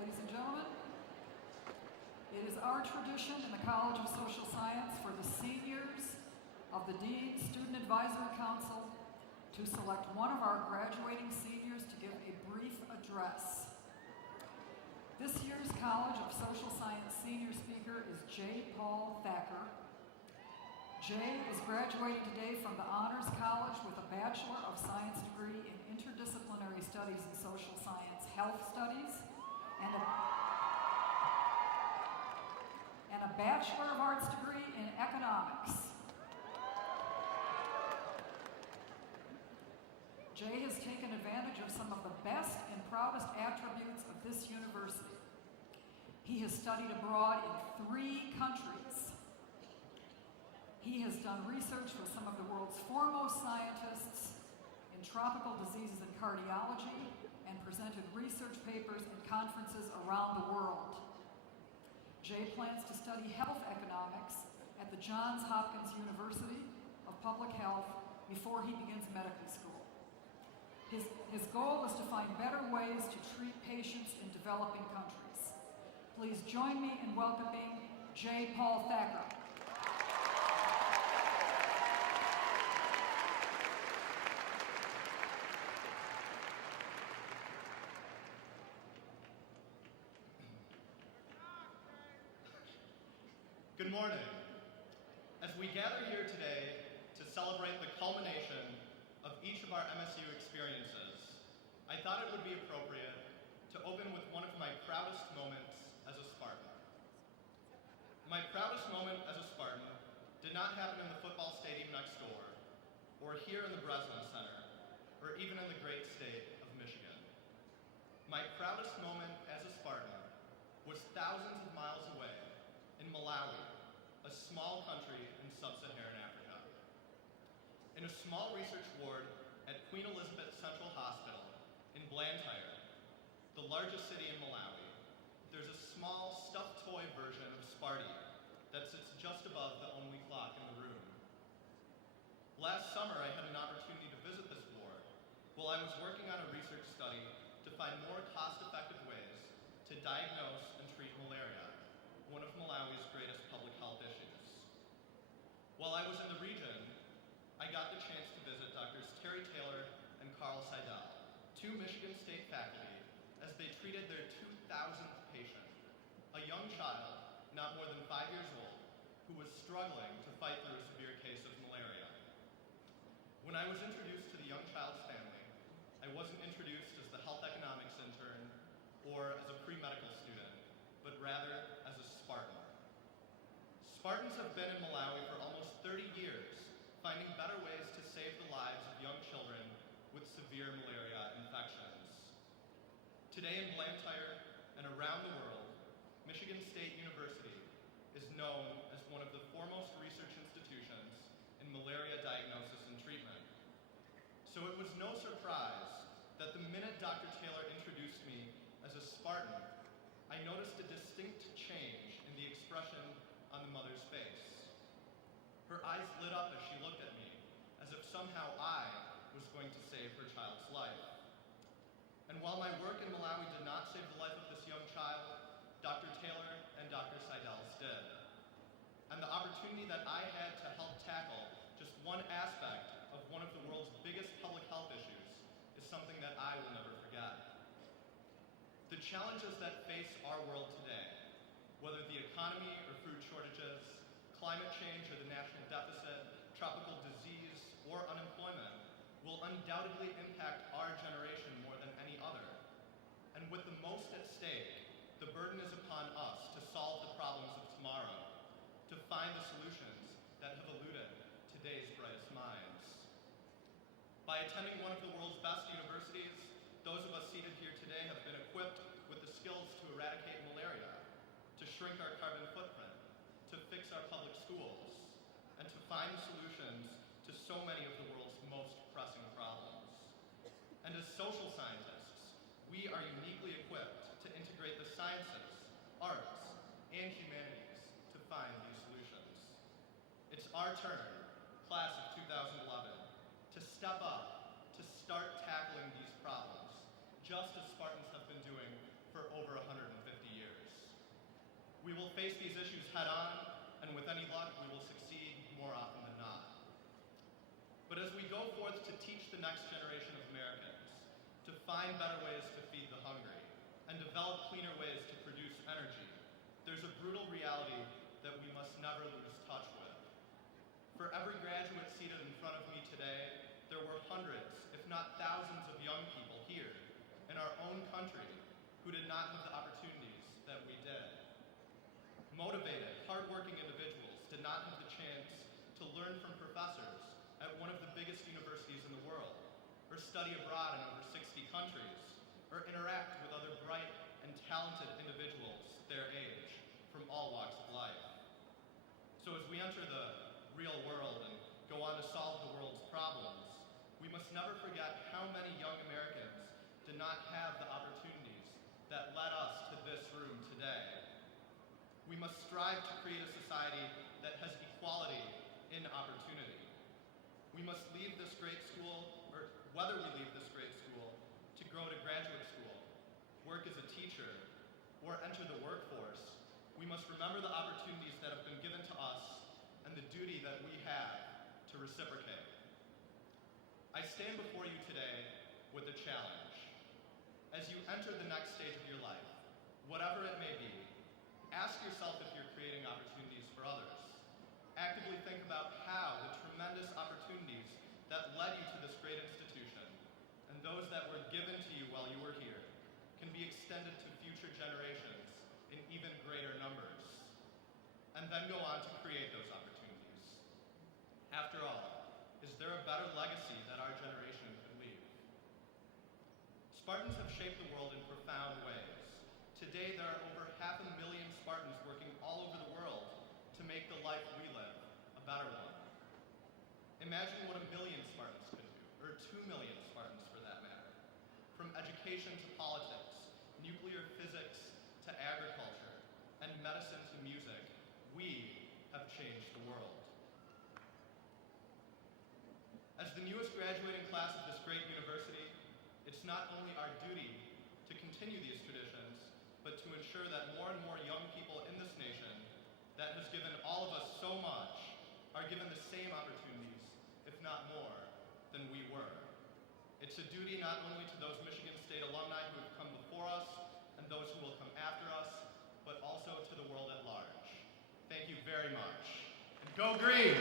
Ladies and gentlemen, it is our tradition in the College of Social Science for the seniors of the Dean Student Advisory Council to select one of our graduating seniors to give a brief address. This year's College of Social Science senior speaker is Jay Paul Thaker. Jay is graduating today from the Honors College with a Bachelor of Science degree in Interdisciplinary Studies in Social Science, Health Studies, and a Bachelor of Arts degree in Economics. Jay has taken advantage of some of the best and proudest attributes of this university. He has studied abroad in 3 countries. He has done research with some of the world's foremost scientists in tropical diseases and cardiology, and presented research papers at conferences around the world. Jay plans to study health economics at the Johns Hopkins University of Public Health before he begins medical school. His goal is to find better ways to treat patients in developing countries. Please join me in welcoming Jay Paul Thaker. Good morning. As we gather here today to celebrate the culmination of each of our MSU experiences, I thought it would be appropriate to open with one of my proudest moments as a Spartan. My proudest moment as a Spartan did not happen in the football stadium next door, or here in the Breslin Center, or even in the great state of Michigan. My proudest moment as a Spartan was thousands of miles away in Malawi, a small country in sub-Saharan Africa. In a small research ward at Queen Elizabeth Central Hospital in Blantyre, the largest city in Malawi, there's a small stuffed toy version of Sparty that sits just above the only clock in the room. Last summer, I had an opportunity to visit this ward while I was working on a research study to find more cost-effective ways to diagnose and treat malaria, one of Malawi's greatest public health issues. While I was in the region, I got the chance to visit Drs. Terry Taylor and Carl Seidel, 2 Michigan State faculty, as they treated their 2,000th patient, a young child, not more than 5 years old, who was struggling to fight through a severe case of malaria. When I was introduced to the young child's family, I wasn't introduced as the health economics intern or as a pre-medical student, but rather as a Spartan. Spartans have been in Malawi for almost 30 years, finding better ways to save the lives of young children with severe malaria infections. Today in Blantyre and around the world, Michigan State University is known as one of the foremost research institutions in malaria diagnosis and treatment. So it was no surprise that the minute Dr. Taylor introduced me as a Spartan, I noticed a distinct change in the expression on the mother's face. Her eyes lit up as she looked at me, as if somehow I was going to save her child's life. And while my work in Malawi did not save the life of this young child, Dr. Taylor and Dr. Seidels did. And the opportunity that I had to help tackle just one aspect of one of the world's biggest public health issues is something that I will never forget. The challenges that face our world today, whether the economy or food shortages, climate change or the national deficit, tropical disease or unemployment, will undoubtedly impact our generation more than any other. And with the most at stake, the burden is upon us to solve the problems of tomorrow, to find the solutions that have eluded today's brightest minds. By attending one of the world's best universities, those of us seated here today have been equipped with the skills to eradicate malaria, to shrink our carbon footprint, to fix our public schools, and to find solutions to so many of the world's most pressing problems. And as social scientists, we are uniquely equipped to integrate the sciences, arts, and humanities to find these solutions. It's our turn, class of 2011, to step up, to start tackling these problems, just as Spartans have been doing for over 150 teach the next generation of Americans to find better ways to feed the hungry and develop cleaner ways to produce energy, there's a brutal reality that we must never lose touch with. For every graduate seated in front of me today, there were hundreds, if not thousands, of young people here in our own country who did not have the opportunities that we did. Motivated, hardworking individuals did not have the chance to learn from professors at one of the biggest universities in the world, or study abroad in over 60 countries, or interact with other bright and talented individuals their age from all walks of life. So as we enter the real world and go on to solve the world's problems, we must never forget how many young Americans did not have the opportunities that led us to this room today. We must strive to create a society that has equality in opportunity. We must leave this great school, or whether we leave this great school, to go to graduate school, work as a teacher, or enter the workforce. We must remember the opportunities that have been given to us and the duty that we have to reciprocate. I stand before you today with a challenge. As you enter the next stage of your life, whatever it may be, ask yourself if you're creating opportunities for others. Actively think about how the tremendous opportunities that led you to this great institution and those that were given to you while you were here can be extended to future generations in even greater numbers, and then go on to create those opportunities. After all, is there a better legacy that our generation could leave? Spartans have shaped the world in profound ways. Today, there are over 500,000 Spartans working all over the world to make the life we live a better one. Imagine what 1 million Spartans could do, or 2 million Spartans for that matter. From education to politics, nuclear physics to agriculture, and medicine to music, we have changed the world. As the newest graduating class of this great university, it's not only our duty to continue these traditions, but to ensure that more and more young people in this nation that has given all of us so much are given the same opportunities, if not more, than we were. It's a duty not only to those Michigan State alumni who have come before us and those who will come after us, but also to the world at large. Thank you very much. And go green!